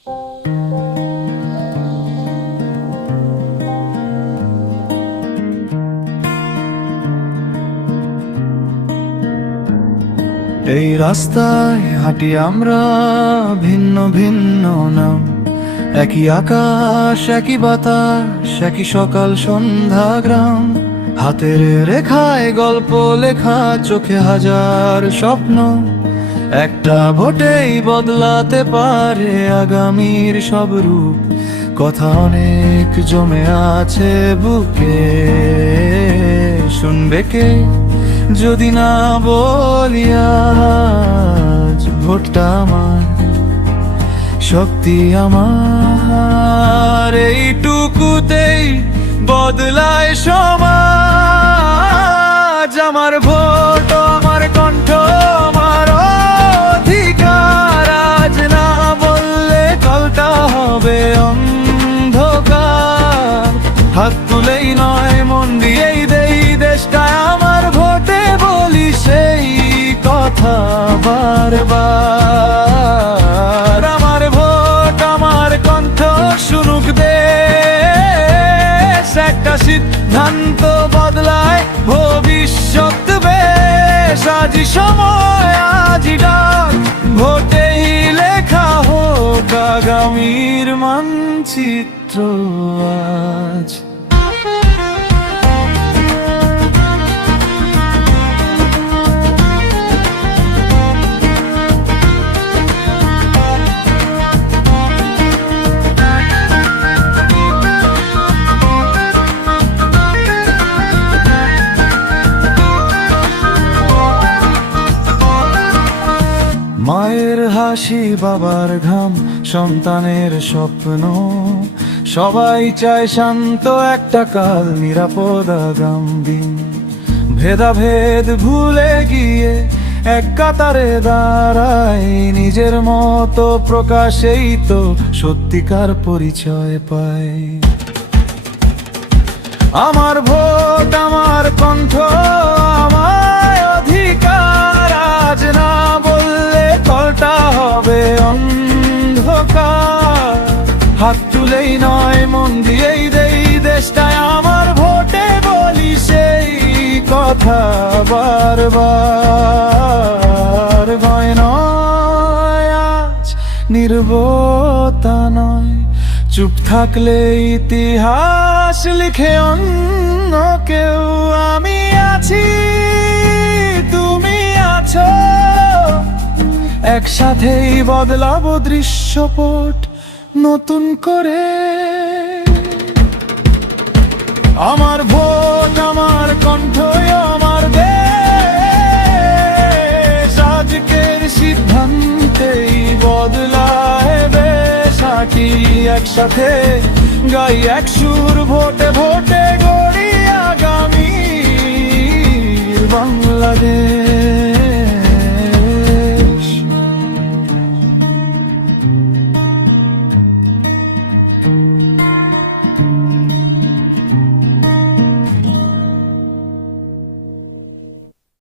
এই রাস্তায় হাঁটি আমরা, ভিন্ন ভিন্ন নাম, একই আকাশ, একই বাতাস, একই সকাল সন্ধ্যা গ্রাম। হাতের রেখায় গল্প লেখা, চোখে হাজার স্বপ্ন। একটা ভোটেই বদলাতে পারে আগামীর সব রূপ। কথা অনেক জমে আছে বুকে, শুনবে কে যদি না বলি আজ? ভোটটা আমার, শক্তি আমার, এইটুকুতেই বদলায় সমাজ। আমার ভোট, আমার কণ্ঠ, আমার অধিকার। আজ না বললে কালটা হবে অন্ধকার। হাত তুলেই নয়, মন দিয়েই দেই দেশটায় আমার। ভোটে বলি সেই কথা বারবার। আমার ভোট, আমার কণ্ঠ, শুনুক দেশ। একটা সিদ্ধান্ত বদলায় ভবিষ্যৎ বেশ। আজই সময়, আজই ডাক, ভোটেই লেখা হোক আগামীর মানচিত্র আজ। মায়ের হাসি, বাবার ঘাম, সন্তানের স্বপ্ন। সবাই চায় শান্ত একটা কাল, নিরাপদ আগাম দিন। ভেদাভেদ ভুলে গিয়ে এক কাতারে দাঁড়ায়, নিজের মতো প্রকাশেই তো সত্যিকার পরিচয় পায়। আমার ভোট, আমার কণ্ঠ, আমার অধিকার। আজ না বললে কলটা হবে অন্ধকার। হাত তুলেই নয়, মন দিয়েই দেই দেশটায় আমার। ভোটে বলি সেই কথা বারবার। ভয় নয় আজ, নীরবতা নয়, চুপ থাকলে ইতিহাস লিখে অন্য কেউ। আমি আছি, তুমি আছো, একসাথেই বদলাবো দৃশ্যপট নতুন করে। আমার ভোট, আমার কণ্ঠ, আমার দেশ। আজকের সিদ্ধান্তেই বদলায় বেশ। হাঁটি একসাথে, গাই এক সুর, ভোটে